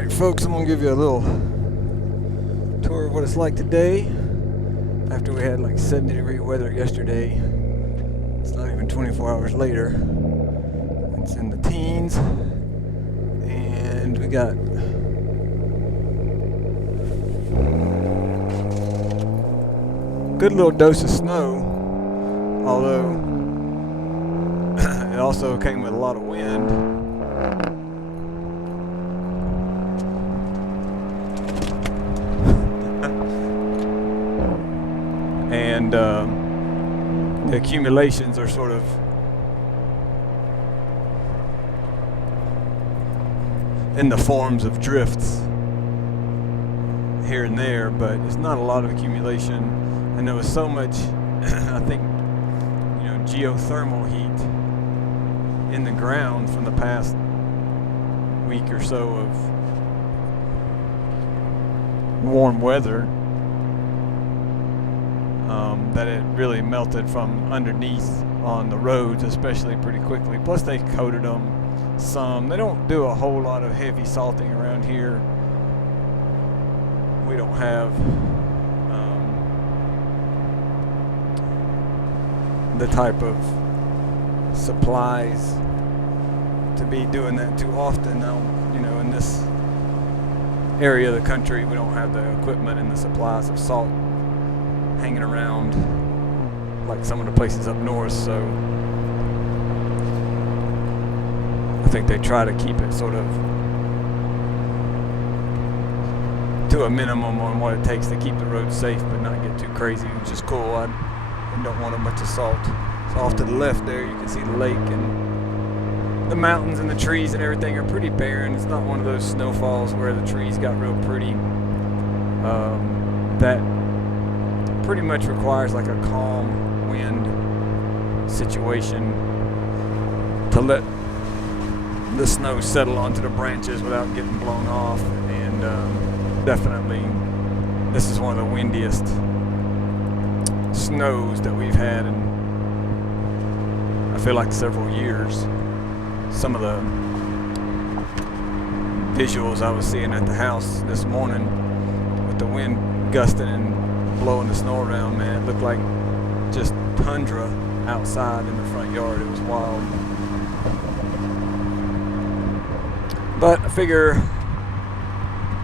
Alright folks, I'm going to give you a little tour of what it's like today after we had like 70-degree weather yesterday. It's not even 24 hours later. It's in the teens, and we got a good little dose of snow, although it also came with a lot of wind. And the accumulations are sort of in the forms of drifts here and there, but it's not a lot of accumulation. And there was so much, I think, geothermal heat in the ground from the past week or so of warm weather, that it really melted from underneath on the roads, especially pretty quickly. Plus they coated them some. They don't do a whole lot of heavy salting around here. We don't have the type of supplies to be doing that too often. Now, in this area of the country, we don't have the equipment and the supplies of salt hanging around like some of the places up north, so I think they try to keep it sort of to a minimum on what it takes to keep the roads safe but not get too crazy, which is cool. I don't want a bunch of salt. So off to the left there you can see the lake, and the mountains and the trees and everything are pretty barren. It's not one of those snowfalls where the trees got real pretty. That pretty much requires like a calm wind situation to let the snow settle onto the branches without getting blown off. And definitely this is one of the windiest snows that we've had in, I feel like, several years. Some of the visuals I was seeing at the house this morning with the wind gusting and blowing the snow around, man, it looked like just tundra outside in the front yard. It was wild. But I figure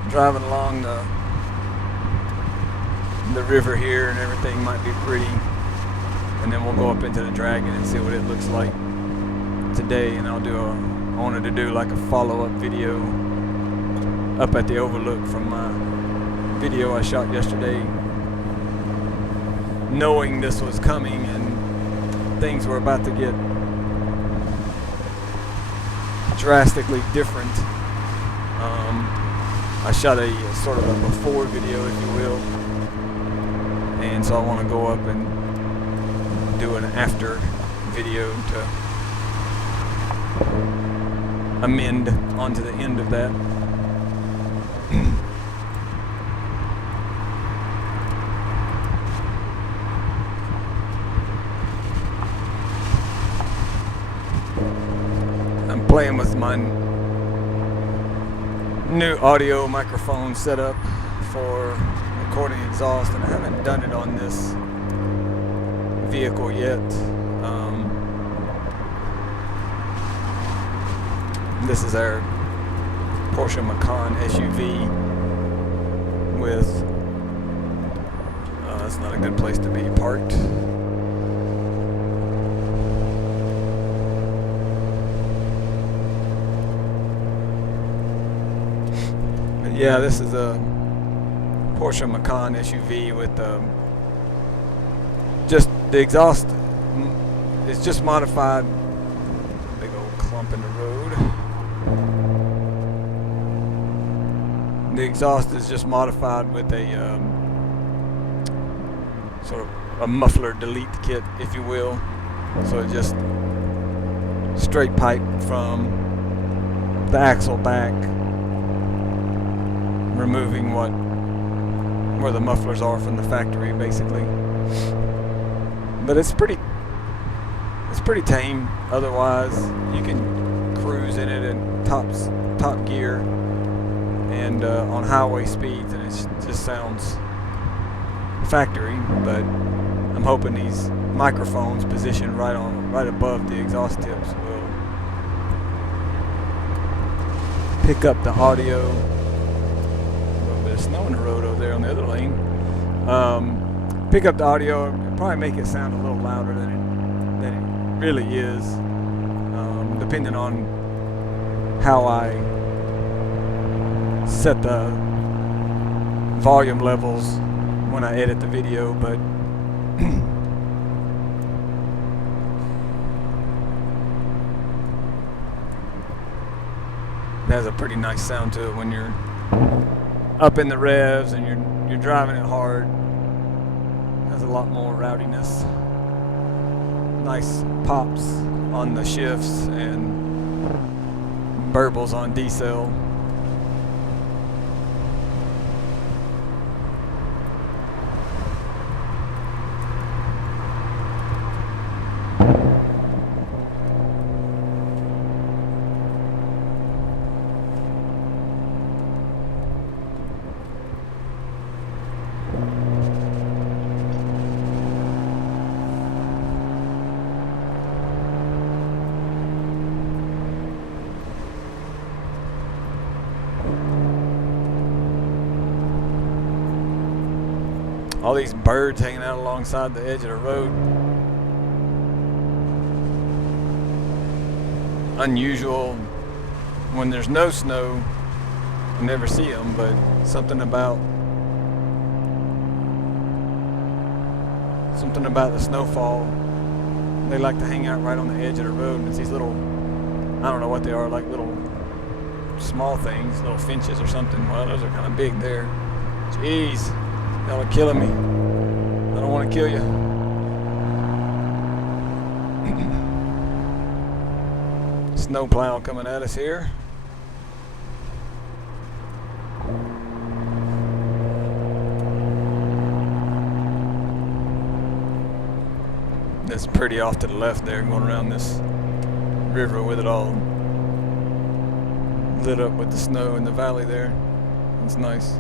driving along the river here and everything might be pretty, and then we'll go up into the Dragon and see what it looks like today. And I wanted to do like a follow-up video up at the overlook from my video I shot yesterday, knowing this was coming and things were about to get drastically different. I shot a sort of a before video, if you will, and so I want to go up and do an after video to amend onto the end of that. I'm playing with my new audio microphone setup for recording exhaust, and I haven't done it on this vehicle yet. This is our Porsche Macan SUV with it's not a good place to be parked. But yeah, this is a Porsche Macan SUV with just the exhaust is just modified. Big old clump in the road. The exhaust is just modified with a sort of a muffler delete kit, if you will. So it just straight pipe from the axle back, removing where the mufflers are from the factory, basically. But it's pretty tame. Otherwise, you can cruise in it in top gear and on highway speeds, and it just sounds factory. But I'm hoping these microphones positioned right above the exhaust tips will pick up the audio. A little bit of snow on the road over there on the other lane. Pick up the audio and probably make it sound a little louder than it really is, depending on how I set the volume levels when I edit the video. But it has a pretty nice sound to it when you're up in the revs and you're driving it hard. It has a lot more rowdiness. Nice pops on the shifts and burbles on decel. All these birds hanging out alongside the edge of the road. Unusual. When there's no snow, you never see them, but something about the snowfall. They like to hang out right on the edge of the road. And it's these little, I don't know what they are, like little small things, little finches or something. Well, those are kind of big there. Jeez. Y'all are killing me. I don't want to kill you. Snowplow coming at us here. That's pretty off to the left there, going around this river with it all lit up with the snow in the valley there. It's nice.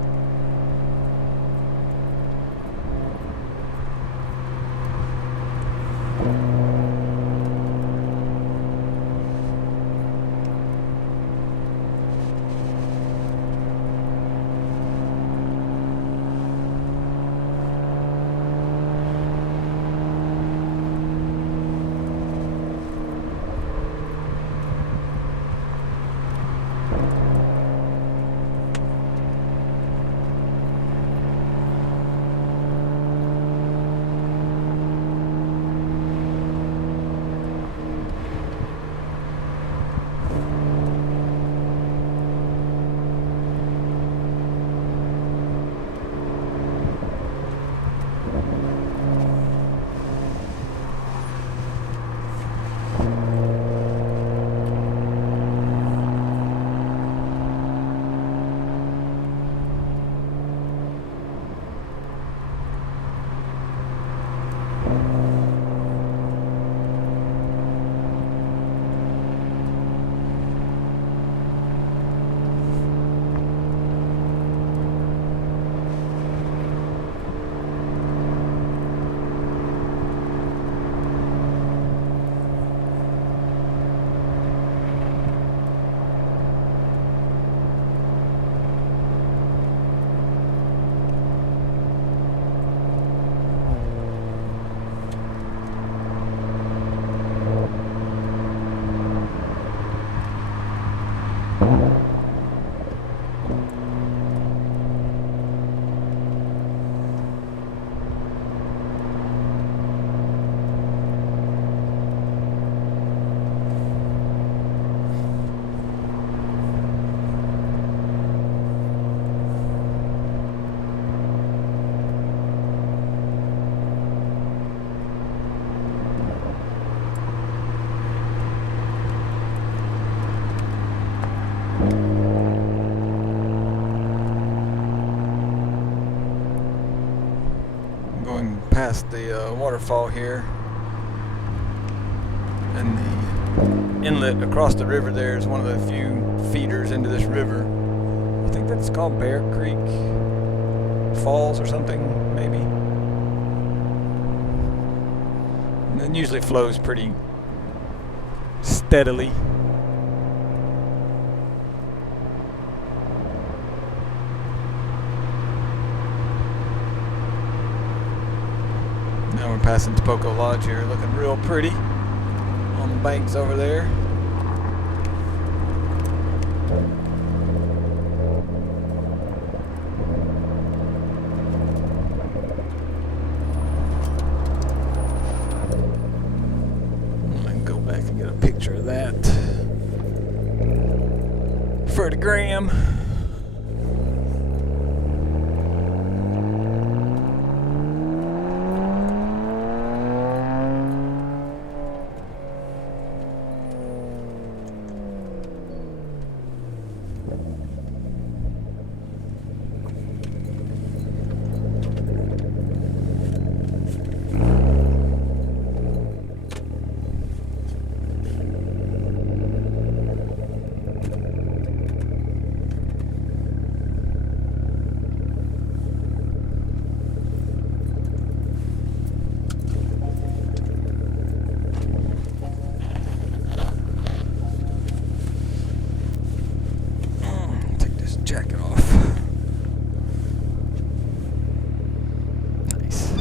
Past the waterfall here, and the inlet across the river there is one of the few feeders into this river. I think that's called Bear Creek Falls or something, maybe. And it usually flows pretty steadily. Now we're passing Topoko Lodge here, looking real pretty on the banks over there. I'm gonna go back and get a picture of that for the gram. Jacket off. Nice.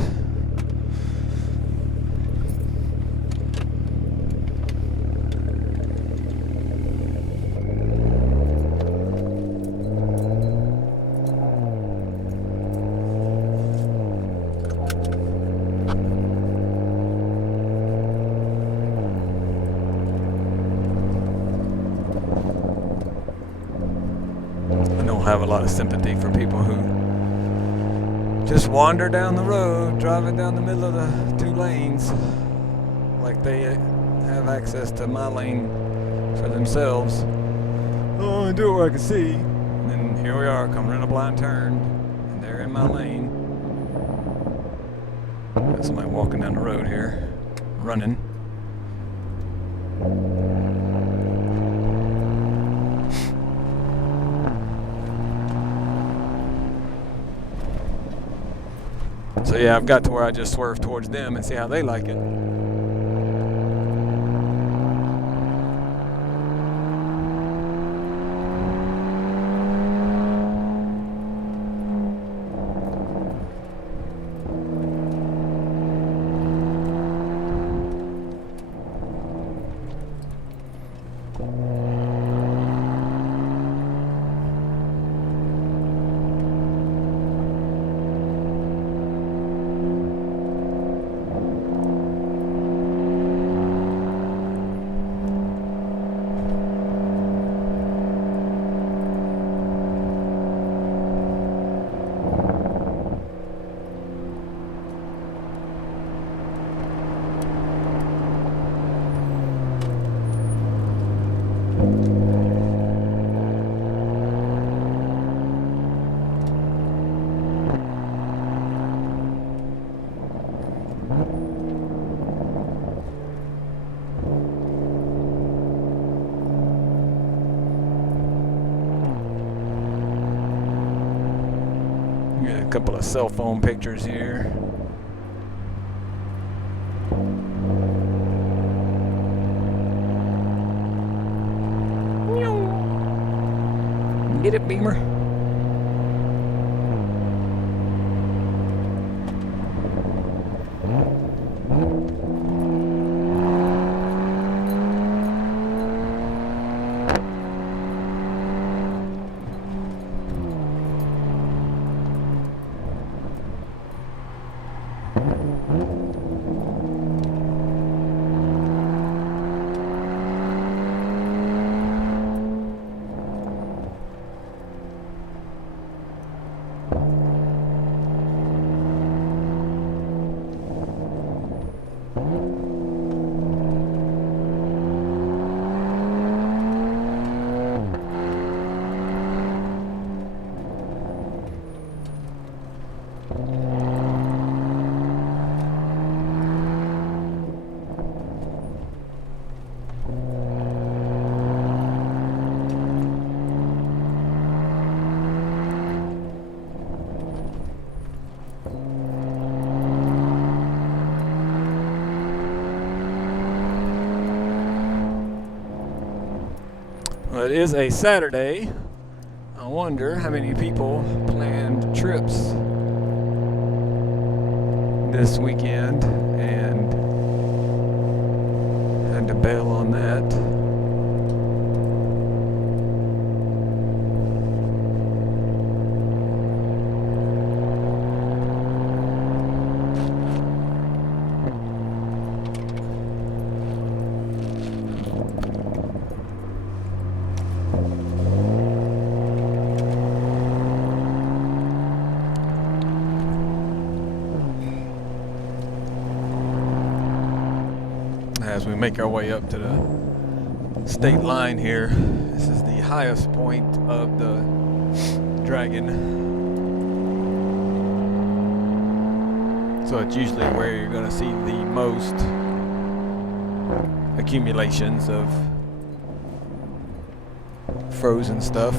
Have a lot of sympathy for people who just wander down the road, driving down the middle of the two lanes like they have access to my lane for themselves. Oh, I do it where I can see. And then here we are coming in a blind turn and they're in my lane. Got somebody walking down the road here, running. So yeah, I've got to where I just swerve towards them and see how they like it. Got a couple of cell phone pictures here. Get it, Beamer? it is a Saturday. I wonder how many people planned trips this weekend and had to bail on that. As we make our way up to the state line here, this is the highest point of the Dragon. So it's usually where you're going to see the most accumulations of frozen stuff.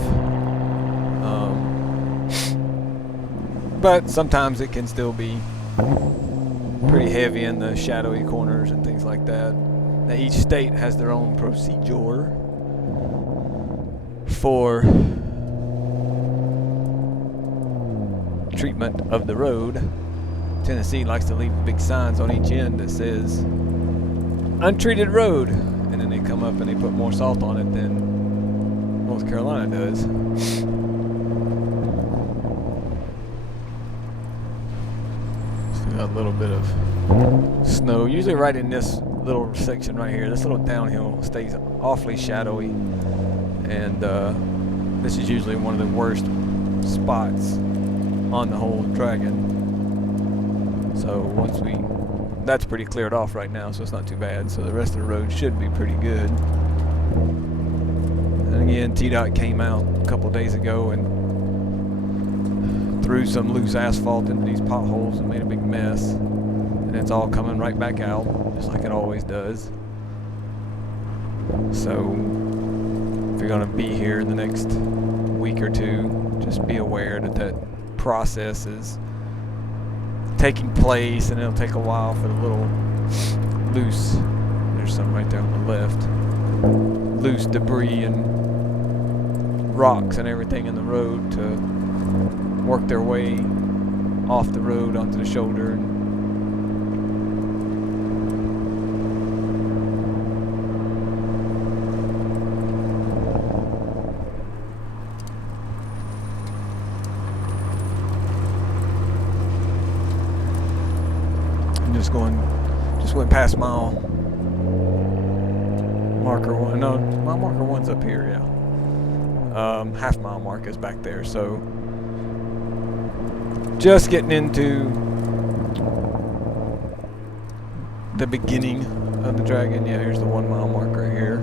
But sometimes it can still be pretty heavy in the shadowy corners and things like that. Now each state has their own procedure for treatment of the road. Tennessee likes to leave big signs on each end that says untreated road, and then they come up and they put more salt on it than North Carolina does. Still got a little bit of snow, usually right in this little section right here. This little downhill stays awfully shadowy, and this is usually one of the worst spots on the whole Dragon. So that's pretty cleared off right now, so it's not too bad. So the rest of the road should be pretty good. And again, TDOT came out a couple days ago and threw some loose asphalt into these potholes and made a big mess. And it's all coming right back out, just like it always does. So if you're going to be here in the next week or two, just be aware that that process is taking place, and it'll take a while for the little loose, there's some right there on the left, loose debris and rocks and everything in the road to work their way off the road onto the shoulder. And just went past mile marker one. No, mile marker one's up here, yeah. Half mile mark is back there. So just getting into the beginning of the Dragon. Yeah, here's the 1 mile mark right here.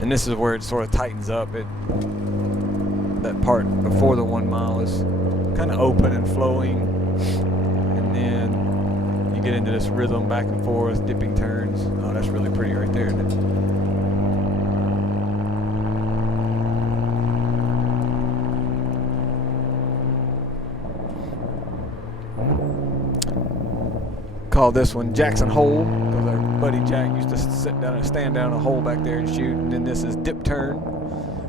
And this is where it sort of tightens up. That part before the 1 mile is kind of open and flowing. And then you get into this rhythm back and forth, dipping turns. Oh, that's really pretty right there, isn't it? Call this one Jackson Hole, because our buddy Jack used to stand down a hole back there and shoot. And then this is dip turn,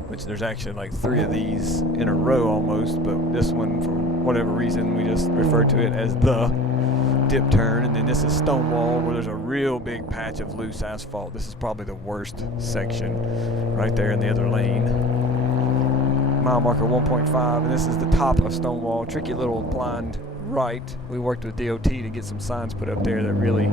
which there's actually like 3 of these in a row almost, but this one, for whatever reason, we just refer to it as the dip turn. And then this is Stonewall, where there's a real big patch of loose asphalt. This is probably the worst section right there in the other lane. Mile marker 1.5, and this is the top of Stonewall. Tricky little blind right. We worked with DOT to get some signs put up there that really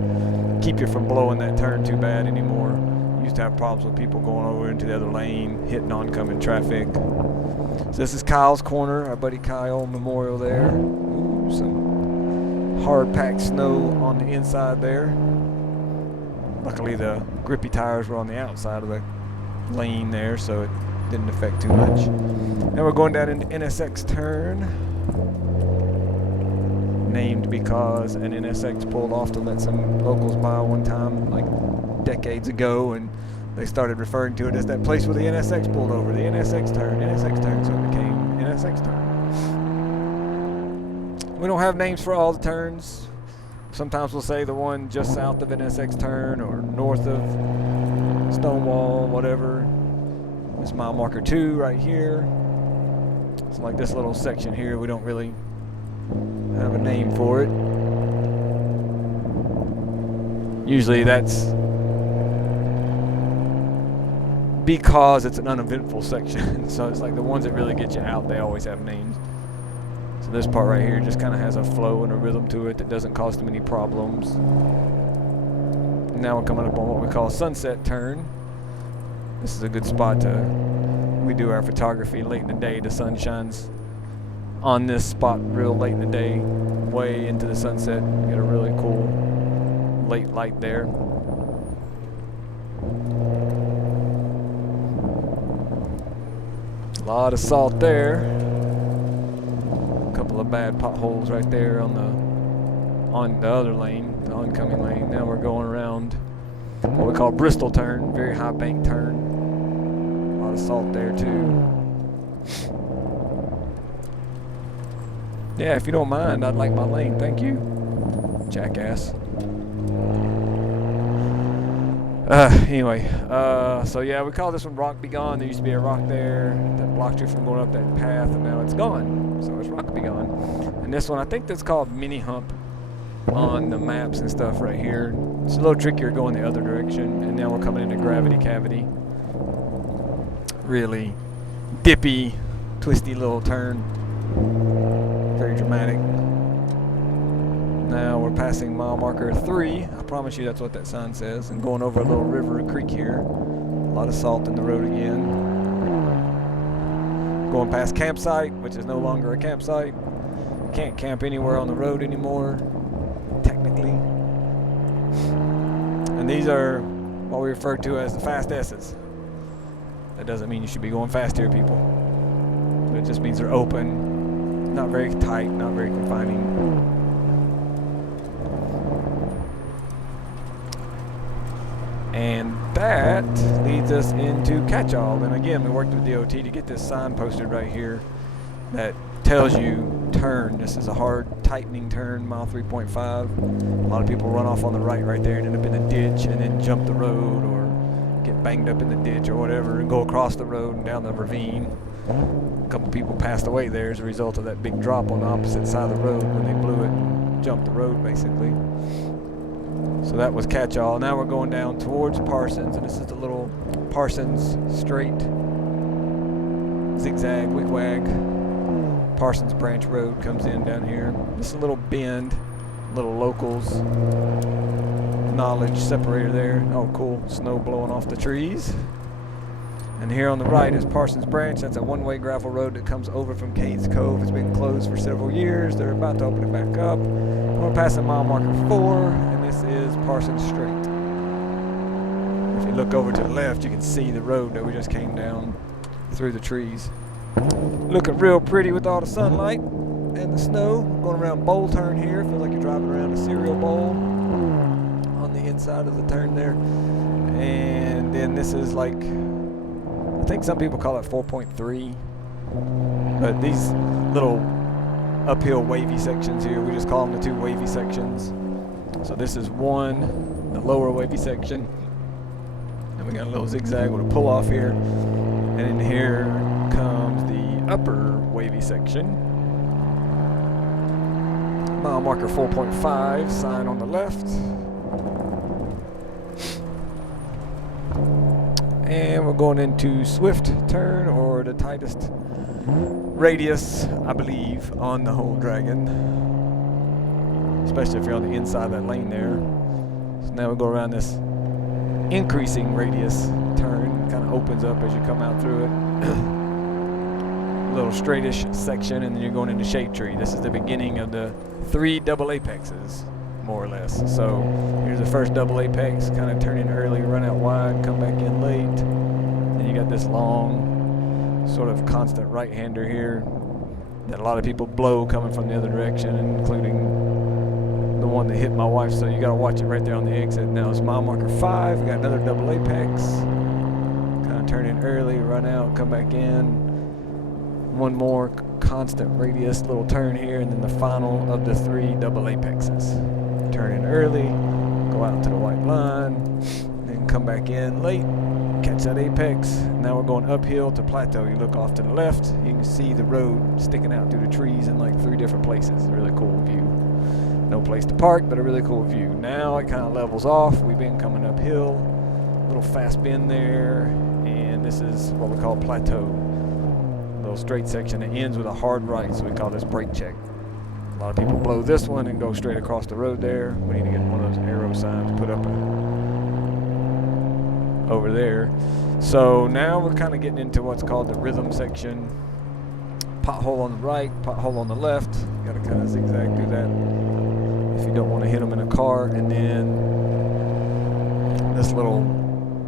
keep you from blowing that turn too bad anymore. Used to have problems with people going over into the other lane, hitting oncoming traffic. So this is Kyle's corner, our buddy Kyle Memorial there. Ooh, some hard packed snow on the inside there. Luckily the grippy tires were on the outside of the lane there, so it didn't affect too much. Now we're going down into NSX turn, named because an NSX pulled off to let some locals by one time, like decades ago, and they started referring to it as that place where the NSX pulled over, the NSX turn, so it became NSX turn. We don't have names for all the turns. Sometimes we'll say the one just south of NSX turn or north of Stonewall, whatever. This mile marker 2 right here. It's like this little section here, we don't really have a name for it. Usually that's because it's an uneventful section. So it's like the ones that really get you out, they always have names. So this part right here just kind of has a flow and a rhythm to it that doesn't cause them any problems. Now we're coming up on what we call sunset turn. This is a good spot to, we do our photography late in the day. The sun shines on this spot real late in the day, way into the sunset. You get a really cool late light there. A lot of salt there. A couple of bad potholes right there on the other lane, the oncoming lane. Now we're going around what we call Bristol turn, very high bank turn. A lot of salt there too. Yeah, if you don't mind, I'd like my lane. Thank you, jackass. Anyway, so yeah, we call this one Rock Be Gone. There used to be a rock there that blocked you from going up that path, and now it's gone. So it's Rock Be Gone. And this one, I think that's called Mini Hump on the maps and stuff right here. It's a little trickier going the other direction. And now we're coming into Gravity Cavity. Really dippy, twisty little turn. Very dramatic. Now we're passing mile marker 3. I promise you that's what that sign says. And going over a little river, a creek here. A lot of salt in the road again. Going past campsite, which is no longer a campsite. Can't camp anywhere on the road anymore, technically. And these are what we refer to as the fast S's. That doesn't mean you should be going fast here, people. But it just means they're open, not very tight, not very confining. And that leads us into catch-all. And again, we worked with DOT to get this sign posted right here that tells you turn. This is a hard tightening turn, mile 3.5. A lot of people run off on the right there and end up in a ditch and then jump the road or get banged up in the ditch or whatever and go across the road and down the ravine. A couple people passed away there as a result of that big drop on the opposite side of the road when they blew it and jumped the road, basically. So that was catch-all. Now we're going down towards Parsons, and this is the little Parsons straight zigzag, wig-wag. Parsons Branch Road comes in down here. This is a little bend, little locals knowledge separator there. Oh, cool. Snow blowing off the trees. And here on the right is Parsons Branch. That's a one-way gravel road that comes over from Cades Cove. It's been closed for several years. They're about to open it back up. We're passing mile marker 4, and this is Parsons Straight. If you look over to the left, you can see the road that we just came down through the trees. Looking real pretty with all the sunlight and the snow. Going around Bowl Turn here. Feels like you're driving around a cereal bowl on the inside of the turn there. And then this is like, I think some people call it 4.3. But these little uphill wavy sections here, we just call them the 2 wavy sections. So this is 1, the lower wavy section. And we got a little zigzag with a pull off here. And in here comes the upper wavy section. Mile marker 4.5, sign on the left. And we're going into Swift Turn, or the tightest radius, I believe, on the whole Dragon. Especially if you're on the inside of that lane there. So now we go around this increasing radius turn. Kind of opens up as you come out through it. A little straightish section, and then you're going into Shade Tree. This is the beginning of the 3 double apexes, more or less. So here's the first double apex, kind of turn in early, run out wide, come back in late. And you got this long, sort of constant right-hander here that a lot of people blow coming from the other direction, including the one that hit my wife. So you got to watch it right there on the exit. Now it's mile marker 5. We got another double apex. Kind of turn in early, run out, come back in. One more constant radius little turn here, and then the final of the 3 double apexes. Turn in early, go out to the white line, then come back in late, catch that apex. Now we're going uphill to plateau. You look off to the left, you can see the road sticking out through the trees in like 3 different places. A really cool view. No place to park, but a really cool view. Now it kind of levels off. We've been coming uphill, little fast bend there, and this is what we call plateau. A little straight section that ends with a hard right, so we call this brake check. A lot of people blow this one and go straight across the road there. We need to get one of those arrow signs put up over there. So now we're kind of getting into what's called the rhythm section. Pothole on the right, pothole on the left. You got to kind of zigzag through that if you don't want to hit them in a car. And then this little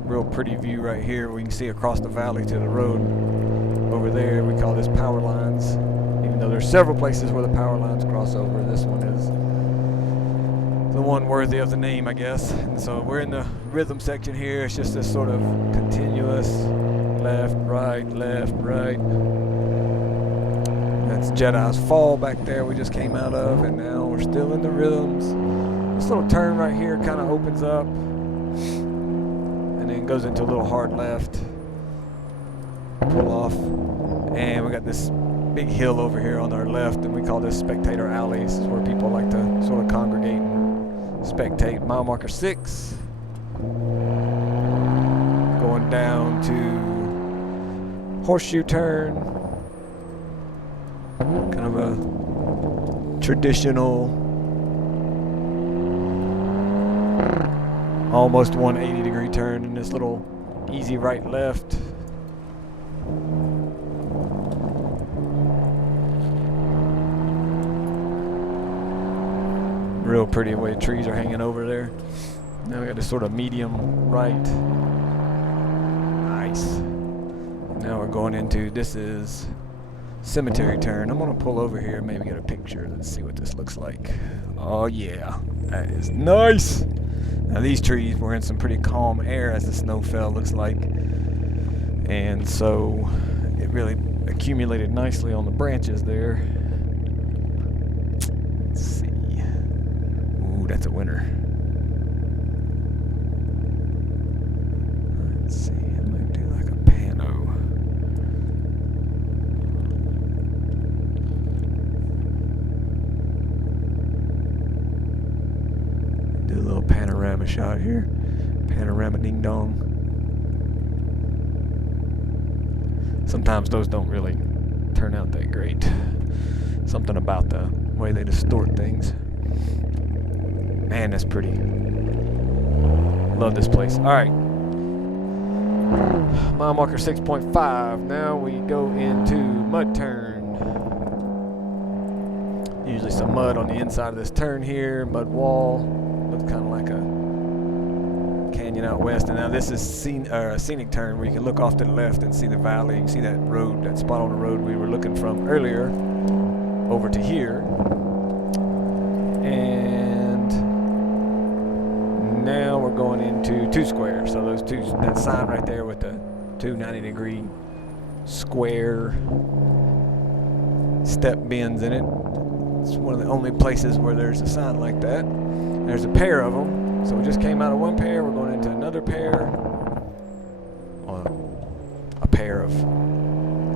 real pretty view right here, we can see across the valley to the road over there. We call this power lines. Even though there's several places where the power lines cross over, this one is the one worthy of the name, I guess. And so we're in the rhythm section here. It's just this sort of continuous left, right, left, right. That's Jedi's Fall back there we just came out of, and now we're still in the rhythms. This little turn right here kind of opens up and then goes into a little hard left. Pull off, and we got this big hill over here on our left, and we call this Spectator Alley. This is where people like to sort of congregate and spectate. Mile marker 6. Going down to horseshoe turn. Kind of a traditional, almost 180-degree turn in this little easy right left. Real pretty way the trees are hanging over there. Now we got this sort of medium right. Nice. Now we're going into, this is cemetery turn. I'm gonna pull over here and maybe get a picture. Let's see what this looks like. Oh yeah, that is nice. Now these trees were in some pretty calm air as the snow fell, looks like. And so it really accumulated nicely on the branches there. Let's see. Ooh, that's a winner. Let's see, I'm gonna do like a pano. Do a little panorama shot here. Panorama ding dong. Sometimes those don't really turn out that great. Something about the way they distort things. Man, that's pretty. Love this place. All right. Mile marker 6.5. Now we go into mud turn. Usually some mud on the inside of this turn here. Mud wall. Looks kind of like a canyon out west. And now this is a scenic turn where you can look off to the left and see the valley. You can see that road, that spot on the road we were looking from earlier over to here. And now we're going into 2 square. So those two, that sign right there with the 2 90-degree square step bends in it. It's one of the only places where there's a sign like that. There's a pair of them. So we just came out of one pair, we're going into another pair. A pair of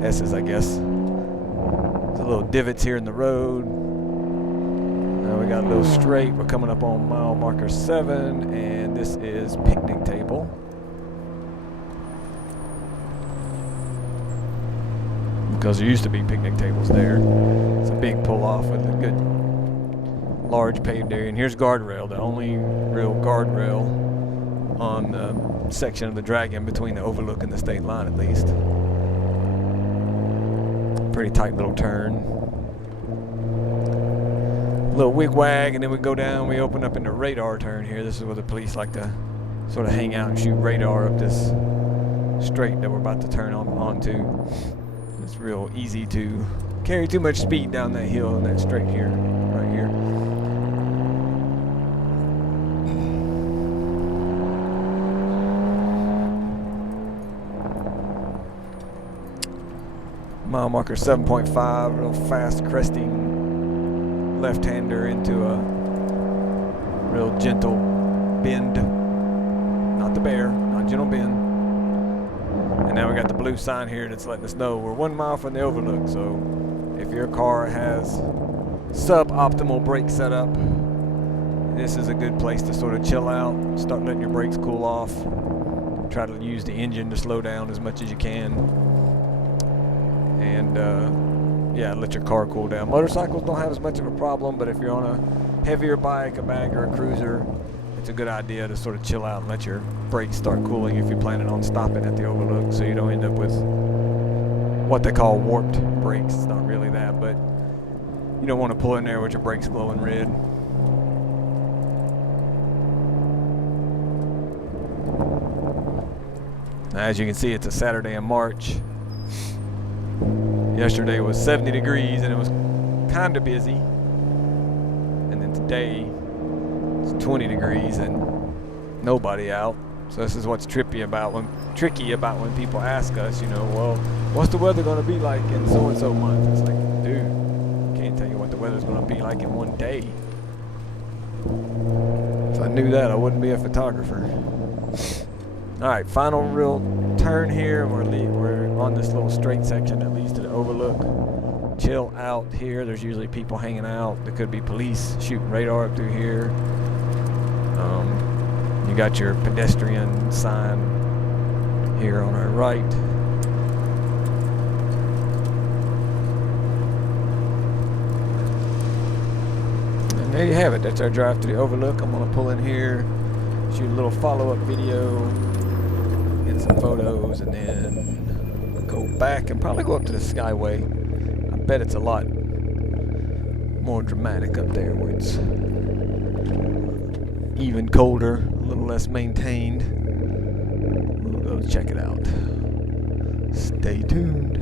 S's, I guess. There's a little divots here in the road. Now we got a little straight. We're coming up on mile marker 7, and this is picnic table. Because there used to be picnic tables there. It's a big pull-off with a good large paved area. And here's guardrail, the only real guardrail on the section of the Dragon between the overlook and the state line, at least. Pretty tight little turn. Little wig-wag, and then we go down, we open up into radar turn here. This is where the police like to sort of hang out and shoot radar up this straight that we're about to turn onto. It's real easy to carry too much speed down that hill and that straight here, right here. Mile marker 7.5, real fast cresting left-hander into a real gentle bend. Not the bear, not gentle bend. And now we got the blue sign here that's letting us know we're 1 mile from the overlook. So if your car has suboptimal brake setup, this is a good place to sort of chill out, start letting your brakes cool off, try to use the engine to slow down as much as you can, and yeah, let your car cool down. Motorcycles don't have as much of a problem, but if you're on a heavier bike, a bagger, a cruiser, it's a good idea to sort of chill out and let your brakes start cooling if you're planning on stopping at the overlook, so you don't end up with what they call warped brakes. It's not really that, but you don't want to pull in there with your brakes glowing red. Now, as you can see, it's a Saturday in March. Yesterday was 70 degrees and it was kind of busy. And then today it's 20 degrees and nobody out. So this is what's tricky about when people ask us, you know, well, what's the weather going to be like in so-and-so month? It's like, dude, can't tell you what the weather's going to be like in one day. If I knew that, I wouldn't be a photographer. Alright, final real turn here. We're on this little straight section that leads to the overlook. Chill out here. There's usually people hanging out. There could be police shooting radar up through here. You got your pedestrian sign here on our right. And there you have it. That's our drive to the overlook. I'm going to pull in here, shoot a little follow-up video, get some photos, and then go back and probably go up to the Skyway. I bet it's a lot more dramatic up there where it's even colder, a little less maintained. We'll go check it out. Stay tuned.